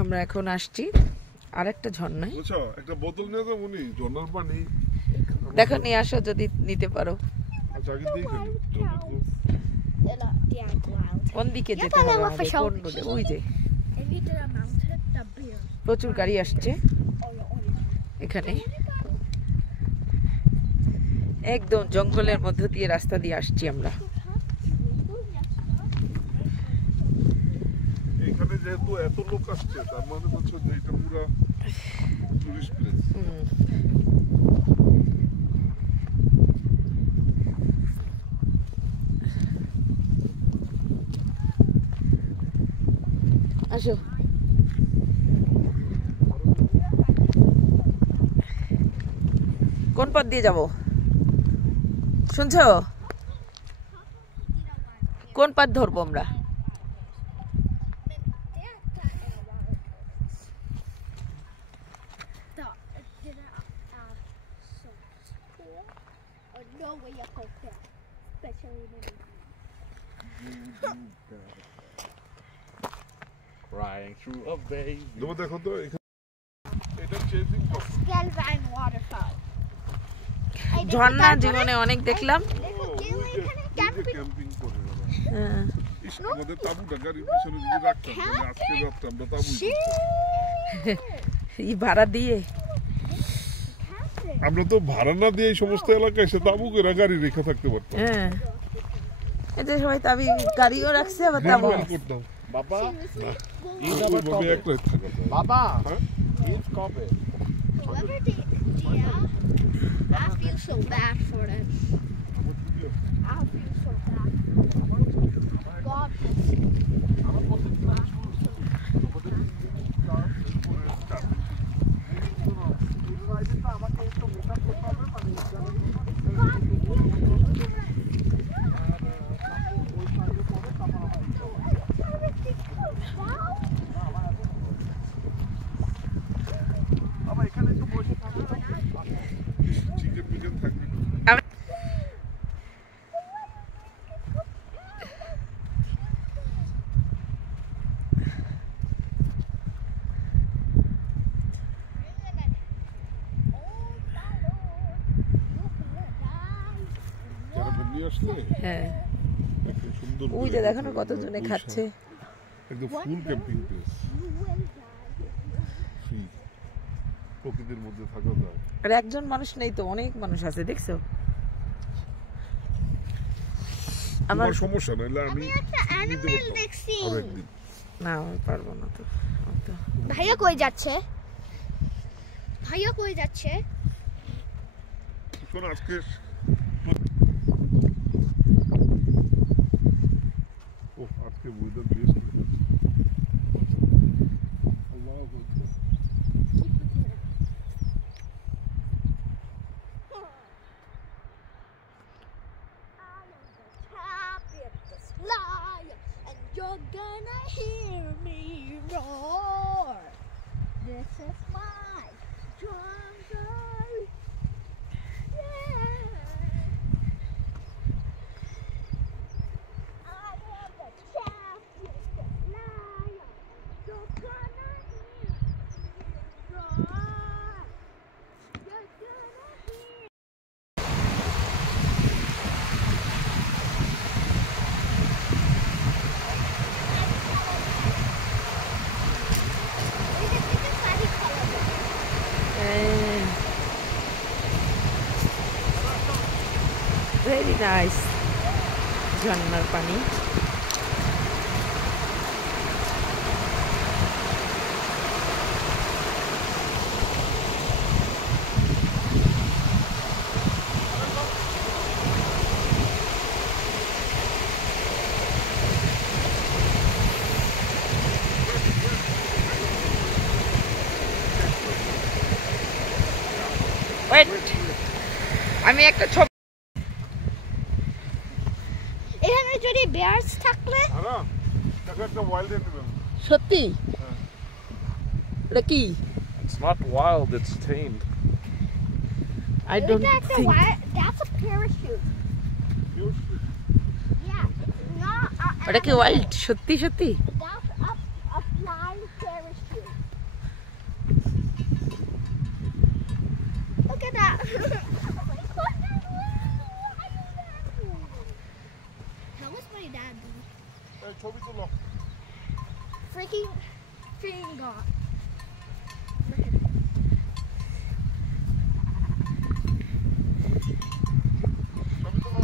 আমরা এখন আসছি আরেকটা ঝর্ণায়। বুঝছো, একটা বোতল নিয়ে যাও মুনি, ঝর্ণার পানি দেখো নিয়ে আসো যদি নিতে পারো। আচ্ছা আগে দেখি কোন দিকে যেতে হবে আমাদের? কোন রোডে? ওই যে প্রচুর গাড়ি আসছে এখানে, একদম জঙ্গলের মধ্য দিয়ে রাস্তা দিয়ে আসছি আমরা। এখানে যেহেতু এত লোক আসছে তার মানে হচ্ছে যে এটা পুরো টুরিস্ট প্লেস। আসো। কোন পথ দিয়ে যাব শুনছো? কোন পথ ধরবো আমরা? Riding through a bay. দেখো দেখো তো এখানে এটা চেজিং Galvine waterfall. ঝর্ণা জীবনে অনেক দেখলাম। ক্যাম্পিং করে আমাদের তাঁবুটা গাড়ির পিছনে যদি রাখতাম তাহলে আজকে রাতটা আমরা তাঁবু এই ভাড়া দিয়ে আমরা তো ভাড়া না দিয়ে এই সমস্ত এলাকায় এসে তাঁবু করে গাড়ি রেখে থাকতে পারতাম। হ্যাঁ, এই যে সবাই তাবি গাড়িও রাখছে আবার তাবু করতাম। Baba, ওইভাবে এক রাত থাকা যায়। Baba, হ্যাঁ? eat coffee. Whoever did, I feel so bad for them. I feel so bad. God chicken মিকেন থাকবে। যারা নিয়ে আসলে হ্যাঁ, একটা সুন্দর ওই যে দেখো না কতজনে খাচ্ছে। একদম ফুল ক্যাম্পিং প্লেস, ফ্রি, প্রকৃতির মধ্যে থাকা যায়। আর একজন মানুষ নেই তো, অনেক মানুষ আছে দেখছো। আমার আমার সমস্যা নাইলে আমি animal দেখছি। আরেকদিন না, আমি পারবো না তো। ভাইয়া কই যাচ্ছে? ভাইয়া কই যাচ্ছে? শোন আজকে আজকে weather best. You're gonna hear me roar. This is my jungle. Yeah. I am the champion, the lion. You're gonna hear me roar. You're gonna hear. Very nice ঝর্ণার পানি। ওয়েট, আমি একটা ছবি। এখানে যদি বেয়ার্স থাকলে আরে দেখো একটা ওয়াইল্ড অ্যানিমেল। সত্যি এটা কি? It's not wild, it's tamed. I don't think. That's a parachute. Yeah, it's not. ওটা কি ওয়াইল্ড সত্যি সত্যি? That's a flying Ferris wheel. Look at that. How much my dad do? এই ছবি তুলো। Freaking God. ছবি তুলো।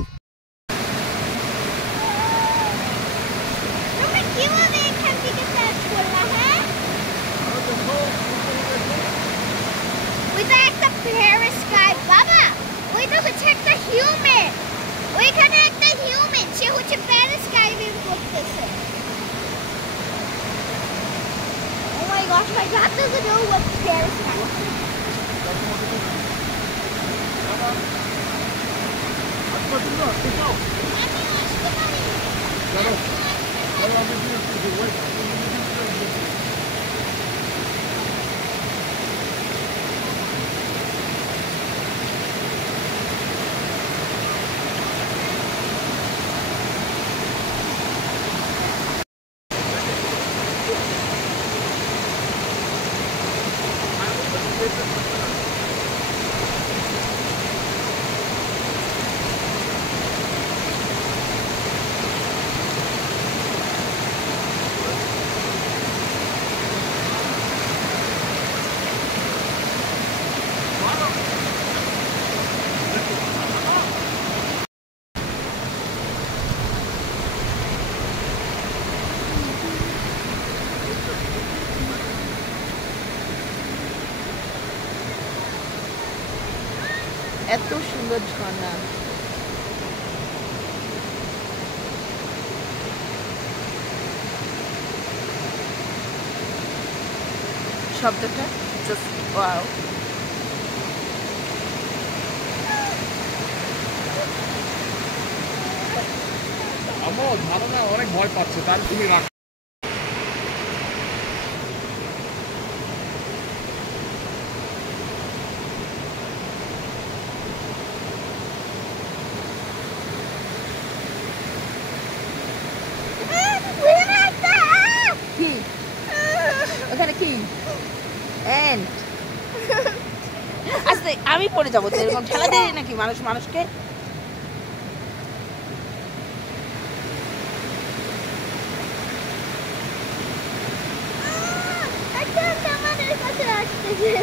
তুমি কিভাবে এখান থেকে সার্চ করলা হ্যাঁ? ওই তো একটা প্যারিস গাই বাবা, ওই তো হচ্ছে একটা হিউম্যান, ওইখানে একটা হিউম্যান, সে হচ্ছে প্যারিস স্কাইডিং করতেছে। Oh my gosh, my dad doesn't know what Paris skydiving is. আচ্ছা তুমি আসতে চাও? আমি আসতে পারি। চলো চলো আমি দিয়ে আসছি ওই এত সুন্দর ঝর্ণা। শব্দটা জাস্ট ওয়াও। আমার ধারণা অনেক ভয় পাচ্ছে, তার তুমি রাখ। কি ওখানে কি এন্ড আস্তে আমি পড়ে যাবো তো, এরকম ঠেলা দেয় নাকি মানুষ মানুষকে?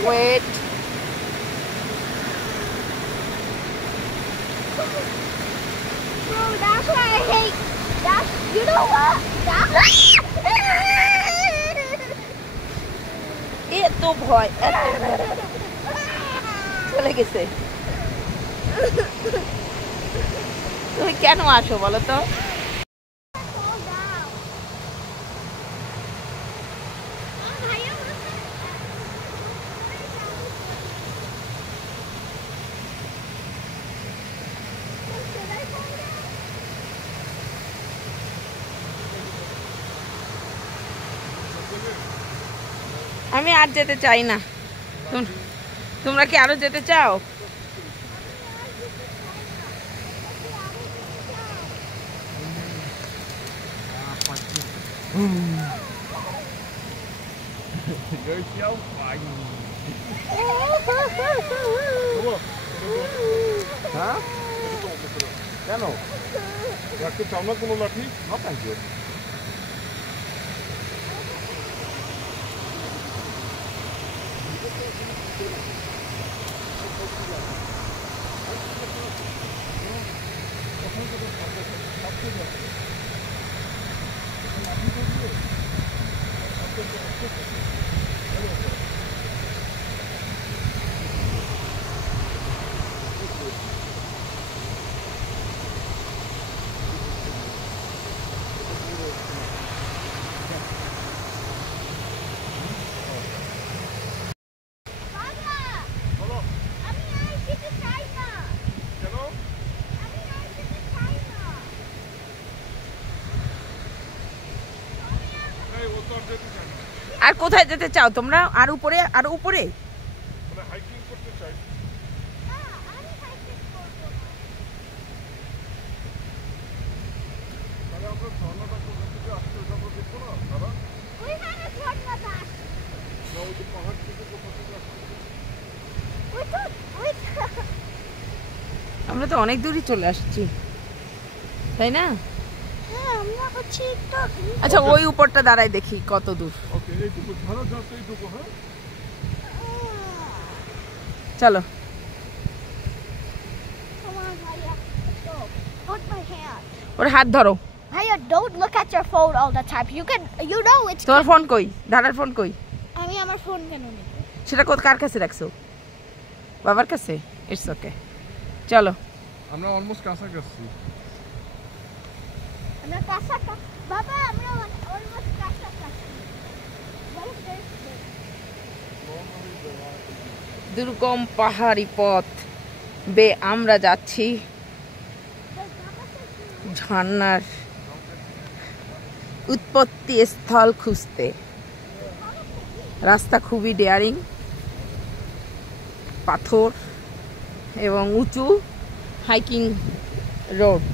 Wait Bro, that's why I hate that. You know what? That's এত ভয়, এত ভয়। চলে গেছে। তুমি কেন আসো বলো তো? fall down. Should I fall down? আমি আর যেতে চাই না। তোমরা কি আরো যেতে চাও? হ্যাঁ কেন? রাখতে চাও না কোনো লাঠি? না থ্যাংক ইউ। আর কোথায় যেতে চাও তোমরা? আর উপরে, আর উপরে? হাইকিং করতে চাই। তাহলে আমরা ঝর্ণাটা তো অনেক দূরই চলে আসছি, তাই না? হ্যাঁ আমরা হচ্ছে তো আচ্ছা ওই উপরটা দাঁড়াই দেখি কত দূর। ওকে এইটুকু ধরো, জাস্ট এইটুকু। হ্যাঁ চলো। Come on, Bhaiya. Let's go. Hold my hand. ওর হাত ধরো। Bhaiya, don't look at your phone all the time. You know it's. তোমার ফোন কই? দাদার ফোন কই? আমি আমার ফোন কেন নেব? সেটা কার কাছে রাখছো? বাবার কাছে? ইটস ওকে, চলো। আমরা অলমোস্ট কাছাকাছি। আমরা কাছাকাছি বাবা, আমরা অলমোস্ট কাছাকাছি। দুর্গম পাহাড়ি পথ আমরা যাচ্ছি ঝর্ণার উৎপত্তি স্থল খুঁজতে। রাস্তা খুবই ডেয়ারিং, পাথর এবং উঁচু হাইকিং রোড।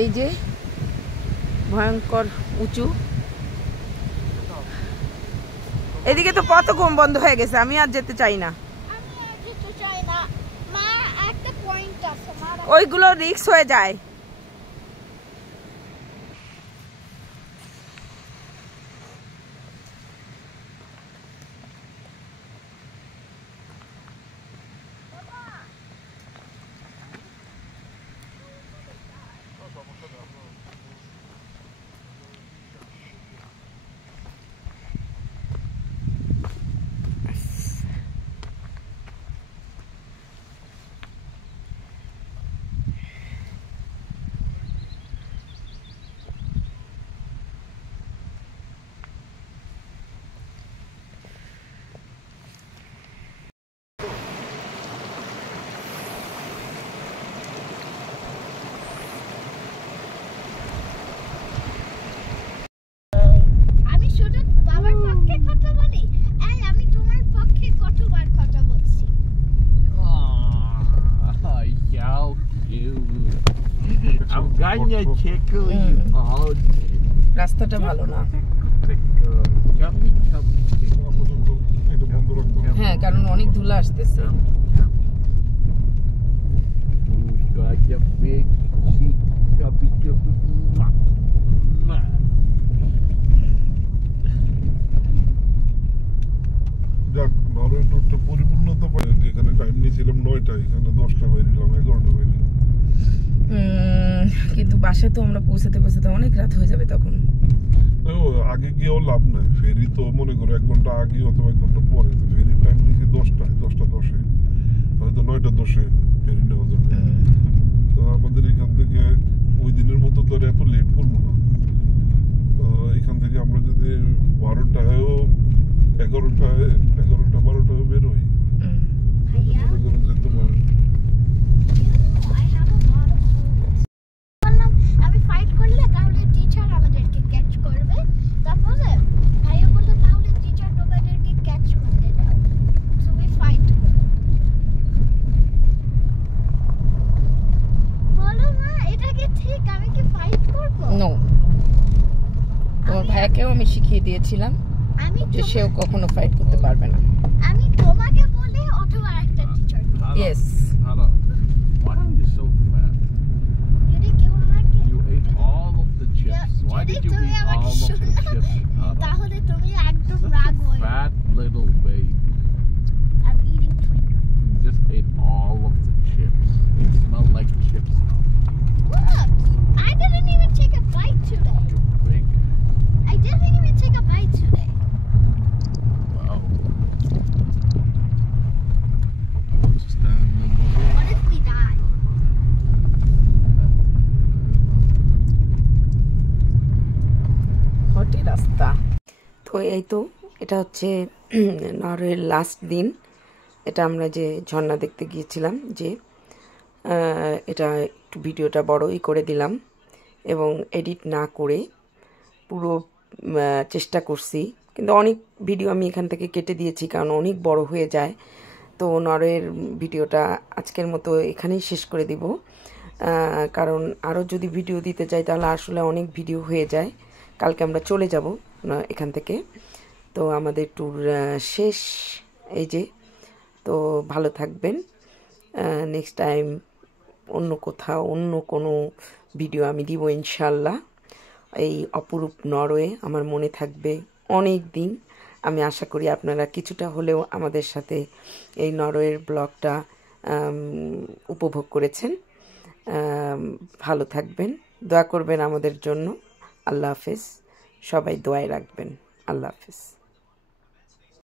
এই যে ভয়ঙ্কর উঁচু, এদিকে তো পথ কম বন্ধ হয়ে গেছে, আমি আর যেতে চাই না। আমি আর যেতে চাই না মা, একটা পয়েন্ট আছে মা। ওইগুলো রিস্ক হয়ে যায়। আমি শুধু বাবার পক্ষে কথা বলি, আর আমি তোমার পক্ষে কতবার কথা বলছি। Yeah, I'm gonna tickle you all day. রাস্তাটা ভালো না। এটা বন্ধ রাখতে হবে। হ্যাঁ, কারণ অনেক ধুলা আসতেছে। Got your big cheek, chubby, chubby. যাক, নরওয়ে ট্যুরটা পরিপূর্ণতা পাই। যেখানে টাইম নিয়েছিলাম 9টা, এখানে 10টা বেরিলাম, 11টা বেরিলাম। কিন্তু বাসায় তো আমরা পৌঁছাতে পৌঁছাতে অনেক রাত হয়ে যাবে তখন। আগে গিয়েও লাভ নাই, ফেরি তো মনে করো 1 ঘন্টা আগে অথবা 1 ঘন্টা পরে। তো ফেরির টাইম নিয়েছি 10:10 হয়তো 9:10 ফেরি নেওয়া যাবে। তো আমাদের এখান থেকে ওই দিনের মতো তো আর এত লেট করবো না। এখান থেকে আমরা যদি 12টায়ও 11:12 বেরোই, ভাইয়া, মনে করো যে তোমার I have a lot of food. বললাম আমি ফাইট করলে তাহলে টিচার আমাদেরকে ক্যাচ করবে। তারপরে ভাইয়া বললো তাহলে টিচার তোমাদেরকে ক্যাচ করতে দাও, তুমি ফাইট করো। বলো মা, এটা কি ঠিক? আমি কি ফাইট করবো? নো, তোমার ভাইয়াকেও আমি শিখিয়ে দিয়েছিলাম আমি যে সেও কখনো ফাইট করতে পারবে না। আমি তোমাকে বলে অথবা একটা teacher yes. Hello. Why are you so fat? যদি কেউ আমাকে You ate all of the chips. Why যদি did you তুমি eat আমাকে all of the শোনো, chips? Hello. তাহলে তুমি একদম Such রাগ a হয়ে fat little baby. I'm eating Twinkle. You just ate all of the chips. They smell like chips now. Look, I didn't even take a bite today. Big. I didn't even take a bite today. Wow. Stand number one. What if we die? হটে রাস্তা। তো এই তো এটা হচ্ছে নরওয়ের last দিন। এটা আমরা যে ঝর্ণা দেখতে গিয়েছিলাম, যে এটা একটু ভিডিওটা বড়ই করে দিলাম এবং এডিট না করে পুরো চেষ্টা করছি, কিন্তু অনেক ভিডিও আমি এখান থেকে কেটে দিয়েছি কারণ অনেক বড় হয়ে যায়। তো নরওয়ের ভিডিওটা আজকের মতো এখানেই শেষ করে দিব। কারণ আরও যদি ভিডিও দিতে চাই তাহলে আসলে অনেক ভিডিও হয়ে যায়। কালকে আমরা চলে যাব এখান থেকে। তো আমাদের ট্যুর শেষ এই যে। তো ভালো থাকবেন। নেক্সট টাইম অন্য কোথাও অন্য কোনো ভিডিও আমি দিব ইনশাল্লাহ। এই অপরূপ নরওয়ে আমার মনে থাকবে অনেক দিন। আমি আশা করি আপনারা কিছুটা হলেও আমাদের সাথে এই নরওয়ের ব্লগটা উপভোগ করেছেন। ভালো থাকবেন, দোয়া করবেন আমাদের জন্য। আল্লাহ হাফেজ। সবাই দোয়ায় রাখবেন। আল্লাহ হাফেজ।